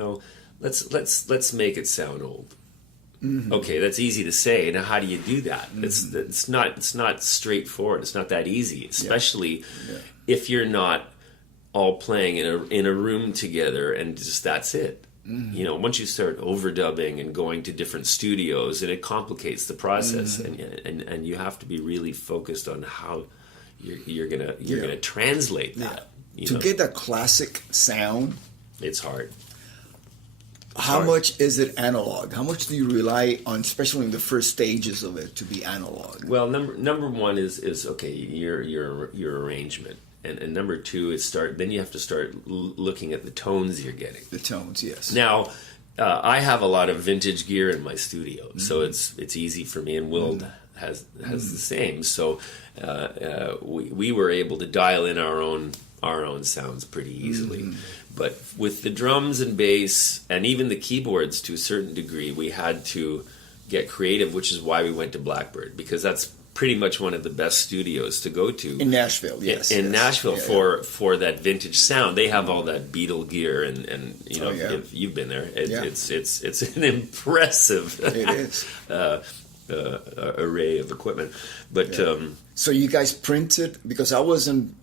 know, let's make it sound old. Okay, that's easy to say. Now, how do you do that? It's not straightforward. It's not that easy, especially if you're not all playing in a room together and just that's it. You know, once you start overdubbing and going to different studios, and it complicates the process, and you have to be really focused on how you're gonna translate that. To get that classic sound, it's hard. How much is it analog? How much do you rely on, especially in the first stages of it, to be analog? Well, number one is okay, your arrangement, and number two is then you have to start looking at the tones you're getting. The tones, yes. Now, I have a lot of vintage gear in my studio, so it's easy for me, and Will has the same. So we were able to dial in our own sounds pretty easily. But with the drums and bass and even the keyboards to a certain degree, we had to get creative, which is why we went to Blackbird, because that's pretty much one of the best studios to go to. In Nashville, yes. In Nashville for that vintage sound. They have all that Beatle gear and you know, if you've been there, it's an impressive array of equipment. But so you guys printed, because I wasn't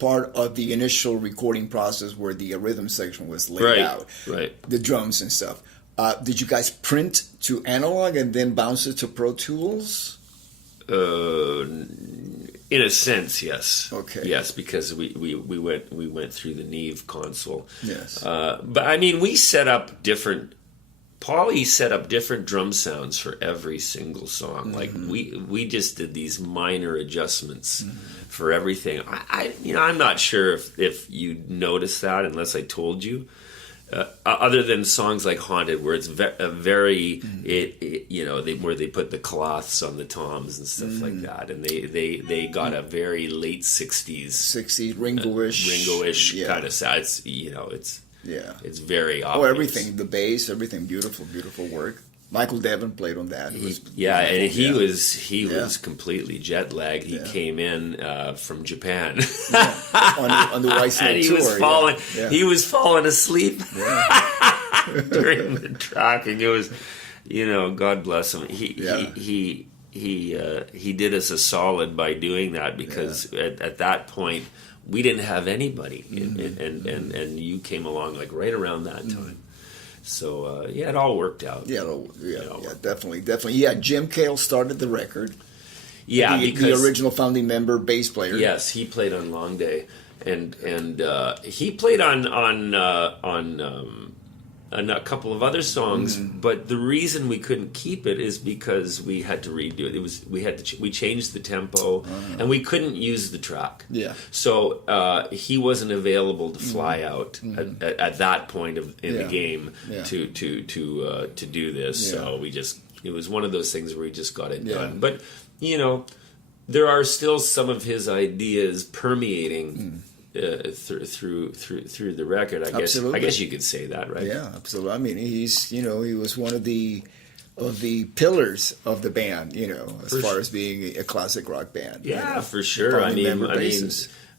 part of the initial recording process where the rhythm section was laid out. Right. The drums and stuff. Did you guys print to analog and then bounce it to Pro Tools? In a sense, yes. Okay. Yes, because we went through the Neve console. Yes. But I mean, Paulie set up different drum sounds for every single song. Like we just did these minor adjustments for everything. I'm not sure if you noticed that unless I told you. Other than songs like Haunted, where it's where they put the cloths on the toms and stuff like that, and they got a very late '60s Ringo-ish kind of sound. It's very obvious. Oh, everything, the bass, everything, beautiful work. Michael Devon played on that. He was completely jet lagged. He came in from Japan on the White Snake tour. He was falling asleep during the track, and it was, God bless him. He did us a solid by doing that, because at that point we didn't have anybody, and you came along like right around that time. So it all worked out. Definitely. Yeah, Jim Cale started the record. Yeah, because the original founding member, bass player. Yes, he played on Long Day, and he played on a couple of other songs. But the reason we couldn't keep it is because we had to redo it. We changed the tempo, and we couldn't use the track. Yeah. So he wasn't available to fly out at that point in the game to do this. So it was one of those things where we just got it done. But there are still some of his ideas permeating. Through the record, I guess you could say that, right? Yeah, absolutely. I mean, he was one of the pillars of the band, as far as being a classic rock band. Yeah, for sure.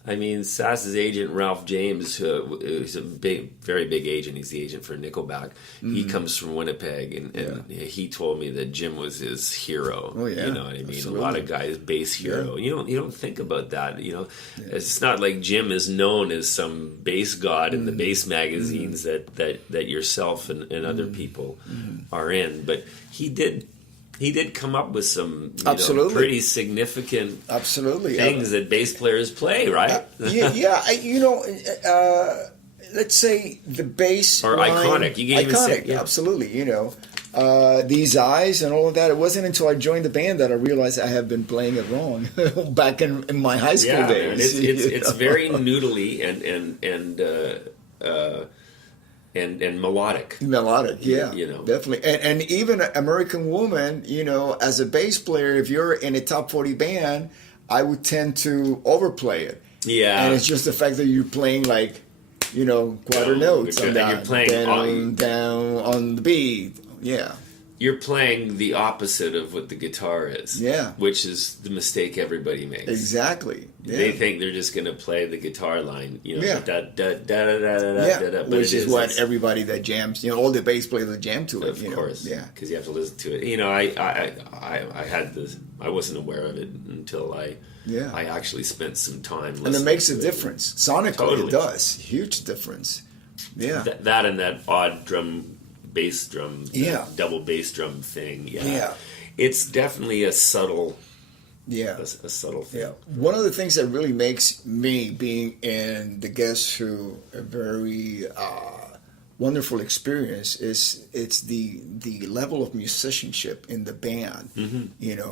I mean, Sass's agent, Ralph James, who's a very big agent. He's the agent for Nickelback. He comes from Winnipeg, and he told me that Jim was his hero. Oh, yeah. You know what I mean? Absolutely. A lot of guys' bass hero. Yeah. You don't think about that. It's not like Jim is known as some bass god in the bass magazines that yourself and other people are in. But he did come up with some pretty significant things that bass players play, right? Let's say the bass or line, iconic. You can even say, absolutely. These eyes and all of that. It wasn't until I joined the band that I realized I have been playing it wrong back in my high school days. It's very noodly and melodic. Definitely. And even American Woman, as a bass player, if you're in a top 40 band, I would tend to overplay it. Yeah. And it's just the fact that you're playing quarter notes on that. You're playing down on the beat. Yeah. you're playing the opposite of what the guitar is. Yeah. Which is the mistake everybody makes. Exactly. Yeah. They think they're just going to play the guitar line, Yeah. da da da da da da Yeah. da da. Which is what everybody that jams, all the bass players that jam to it. Of course. Yeah. Because you have to listen to it. I had this. I wasn't aware of it until I actually spent some time listening. And it makes a to difference. Sonically, Totally. it does. Huge difference. Yeah. That and that odd bass drum, double bass drum thing. Yeah. It's definitely a subtle. Yeah. A subtle thing. Yeah. One of the things that really makes me, being in the Guess Who, a very wonderful experience is it's the level of musicianship in the band.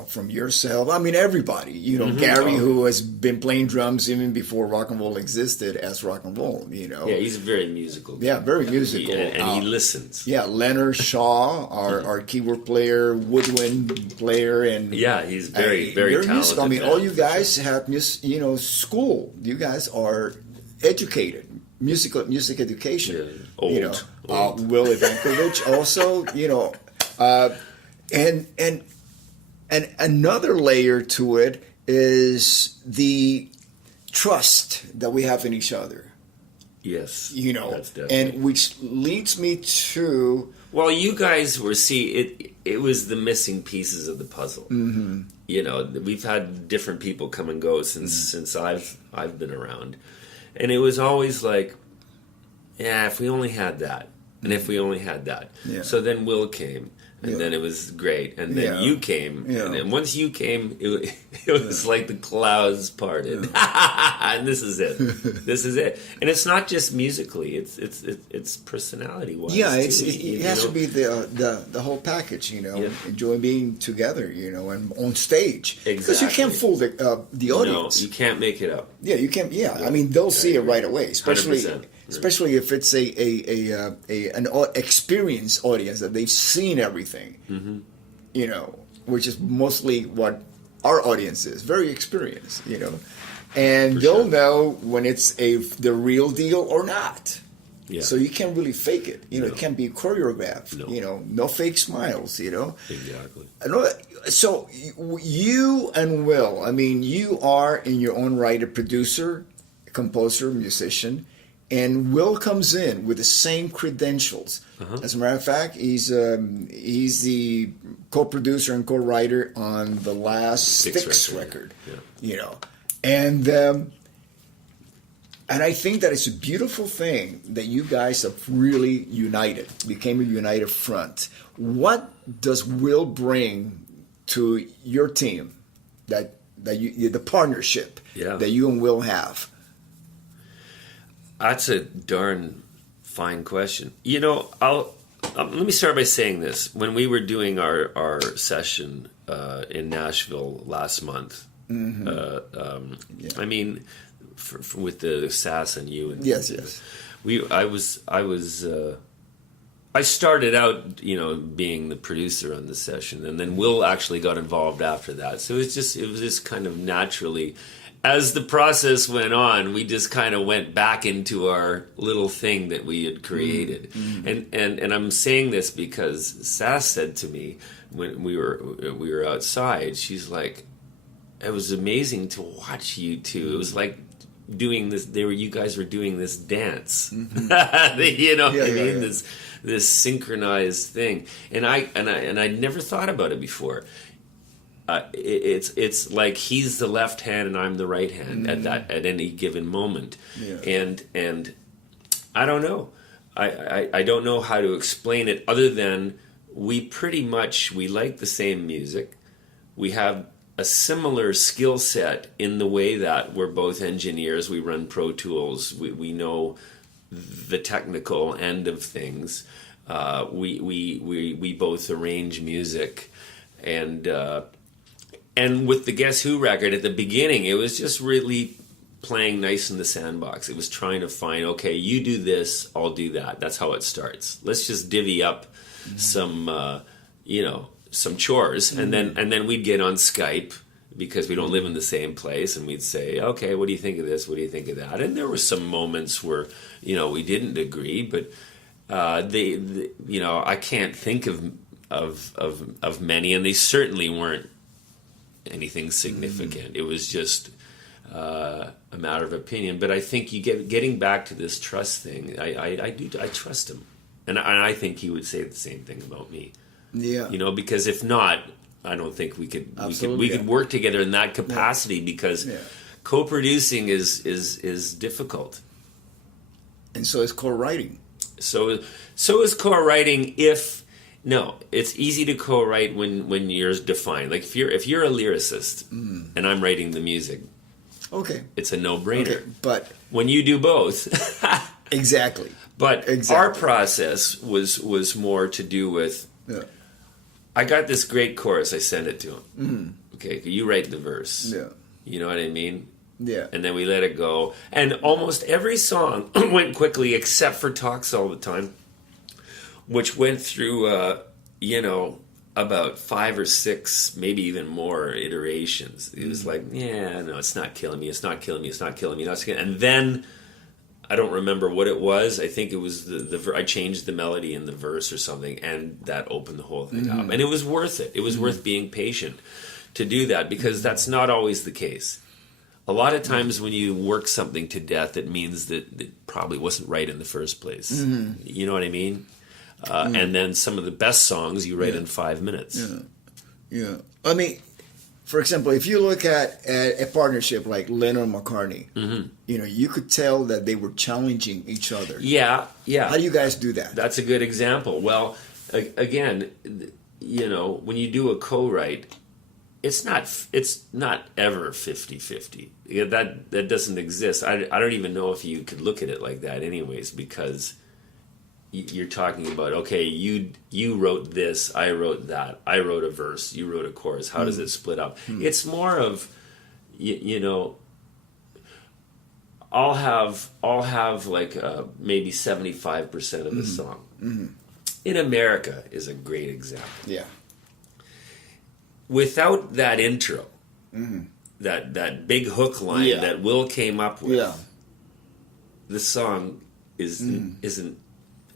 From yourself. I mean, everybody. Gary, who has been playing drums even before rock and roll existed as rock and roll. Yeah, he's very musical. Yeah, very musical. And he listens. Yeah, Leonard Shaw, our keyboard player, woodwind player, and he's very talented. Musical. I mean, all you guys have school. You guys are educated. Music education. Old. Will Ivankovich also. And another layer to it is the trust that we have in each other. Yes. That's and which leads me to. Well, you guys were it was the missing pieces of the puzzle. We've had different people come and go since I've been around. And it was always like, if we only had that, and if we only had that. Yeah. So then Will came, and then it was great, and then you came, and then once you came, it was like the clouds parted, and this is it. This is it, and it's not just musically; it's personality wise. Yeah, it has to be the whole package. Enjoy being together. And on stage, because you can't fool the audience. No, you can't make it up. Yeah, you can't. Yeah, I mean they'll see it right away, especially if it's an experienced audience that they've seen everything, which is mostly what our audience is, very experienced, and they'll know when it's the real deal or not. Yeah. So you can't really fake it. It can't be choreographed. No. No fake smiles. Exactly. So you and Will, I mean, you are in your own right a producer, composer, musician. And Will comes in with the same credentials. As a matter of fact, he's the co-producer and co-writer on the last Styx record. Yeah. And I think that it's a beautiful thing that you guys have really united, became a united front. What does Will bring to your team that the partnership that you and Will have? That's a darn fine question. Let me start by saying this. When we were doing our session in Nashville last month, I mean, with the Sass and you, and yes, I started out, being the producer on the session, and then Will actually got involved after that. So it was just kind of naturally. As the process went on, we just kind of went back into our little thing that we had created. And I'm saying this because Sass said to me when we were outside, she's like, it was amazing to watch you two. It was like doing this. You guys were doing this dance. This synchronized thing. And I never thought about it before. It's like he's the left hand and I'm the right hand at any given moment, and I don't know, I don't know how to explain it other than we like the same music, we have a similar skill set in the way that we're both engineers, we run Pro Tools, we know the technical end of things, we both arrange music, and with the Guess Who record, at the beginning, it was just really playing nice in the sandbox. It was trying to find, okay, you do this, I'll do that. That's how it starts. Let's just divvy up some chores, and then we'd get on Skype because we don't live in the same place, and we'd say, okay, what do you think of this? What do you think of that? And there were some moments where we didn't agree, but I can't think of of many, and they certainly weren't anything significant. It was just a matter of opinion. But I think getting back to this trust thing. I trust him, and I think he would say the same thing about me. Yeah, because if not, I don't think we could work together in that capacity, because co-producing is difficult. And so is co-writing. So is co-writing. It's easy to co-write when you're defined. Like if you're a lyricist and I'm writing the music, okay, it's a no-brainer. Okay, but when you do both, exactly. But our process was more to do with. Yeah. I got this great chorus. I sent it to him. Okay, you write the verse. Yeah. You know what I mean? Yeah. And then we let it go. And almost every song went quickly, except for Talks All the Time, which went through, about 5 or 6, maybe even more iterations. It was like, no, it's not killing me. It's not killing me. It's not killing me. And then I don't remember what it was. I think it was I changed the melody in the verse or something, and that opened the whole thing up. And it was worth it. It was worth being patient to do that, because that's not always the case. A lot of times when you work something to death, it means that it probably wasn't right in the first place. You know what I mean? And then some of the best songs you write in 5 minutes. Yeah. I mean, for example, if you look at a partnership like Lennon and McCartney, you could tell that they were challenging each other. Yeah. How do you guys do that? That's a good example. Well, again, when you do a co-write, it's not ever 50-50. That doesn't exist. I don't even know if you could look at it like that anyways, because you're talking about, okay, you wrote this, I wrote that, I wrote a verse, you wrote a chorus. How does it split up? It's more of, I'll have like maybe 75% of the song. In America is a great example. Yeah. Without that intro, that big hook line that Will came up with, the song isn't.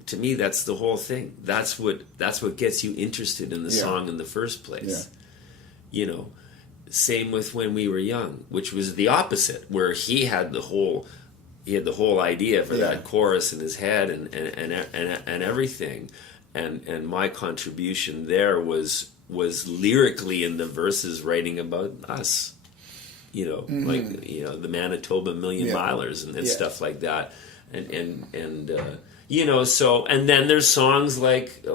To me, that's the whole thing. That's what gets you interested in the song in the first place. Yeah. Same with When We Were Young, which was the opposite, where he had the whole idea for that chorus in his head and everything, and my contribution there was lyrically in the verses, writing about us, like the Manitoba Million Milers and stuff like that, and so, and then there's songs like the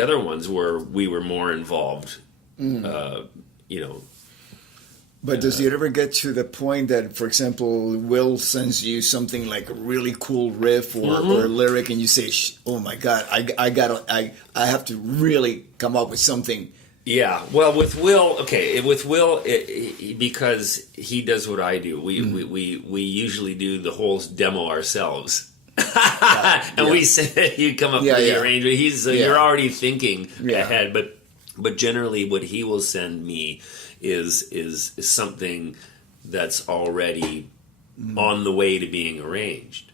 other ones where we were more involved, But does it ever get to the point that, for example, Will sends you something like a really cool riff or a lyric, and you say, "Oh my God, I have to really come up with something." Yeah, well, with Will, because he does what I do. We usually do the whole demo ourselves, and we say you come up with the arrangement. You're already thinking ahead, but generally, what he will send me is something that's already on the way to being arranged.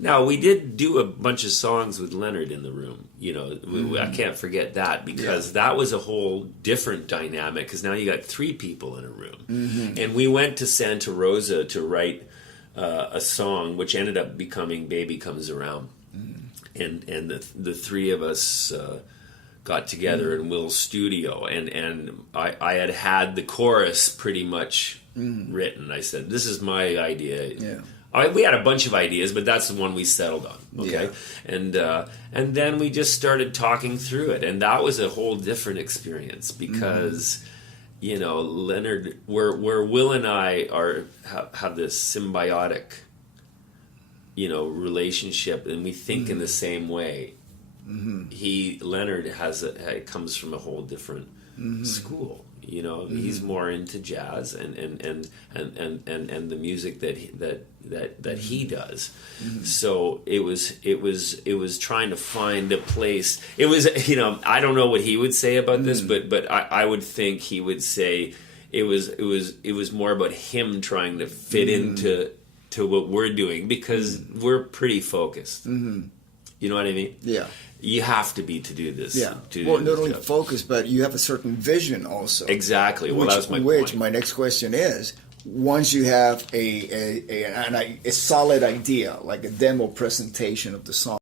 Now, we did do a bunch of songs with Leonard in the room. I can't forget that, because that was a whole different dynamic, because now you got 3 people in a room. And we went to Santa Rosa to write a song which ended up becoming Baby Comes Around. And the 3 of us got together in Will's studio, and I had the chorus pretty much written. I said, "This is my idea." We had a bunch of ideas, but that's the one we settled on. Okay, and then we just started talking through it, and that was a whole different experience, because Leonard, where Will and I have this symbiotic relationship, and we think in the same way. Leonard comes from a whole different school. He's more into jazz and the music that he does. So it was trying to find a place. It was I don't know what he would say about this, but I would think he would say it was more about him trying to fit into what we're doing, because we're pretty focused. You know what I mean? Yeah. You have to be to do this. Yeah. To Well, do not this only job. focus, but you have a certain vision also. Exactly. Well, that was my point. My next question is, once you have a solid idea, like a demo presentation of the song,